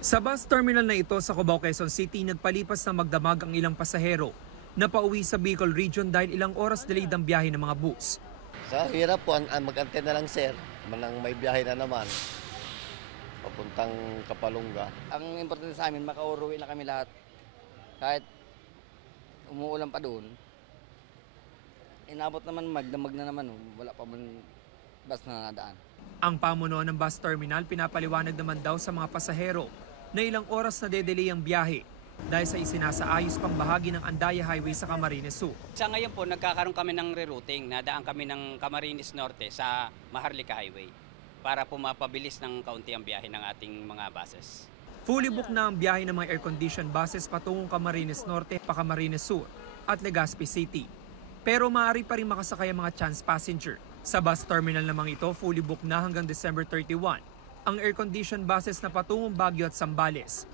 Sa bus terminal na ito sa Cubao, Quezon City, nagpalipas na magdamag ang ilang pasahero na pauwi sa Bicol Region dahil ilang oras delayed ang biyahe ng mga bus. Sa hirap po, mag-antay na lang sir, manang may biyahe na naman, papuntang Kapalungga. Ang importante sa amin, makauwi na kami lahat. Kahit umuulan pa doon, inabot naman magdamag na naman, wala pa man bus na nadaan. Ang pamunuan ng bus terminal pinapaliwanag naman daw sa mga pasahero na ilang oras na dedelay ang biyahe dahil sa isinasaayos pang bahagi ng Andaya Highway sa Camarines Sur. Sa ngayon po, nagkakaroon kami ng rerouting. Nadaan kami ng Camarines Norte sa Maharlika Highway para pumapabilis ng kaunti ang biyahe ng ating mga buses. Fully booked na ang biyahe ng mga air-conditioned buses patungong Camarines Norte, Camarines Sur at Legazpi City. Pero maaari pa rin makasakay ang mga chance passenger. Sa bus terminal namang ito, fully booked na hanggang December 31 ang air-conditioned buses na patungong Baguio at Zambales.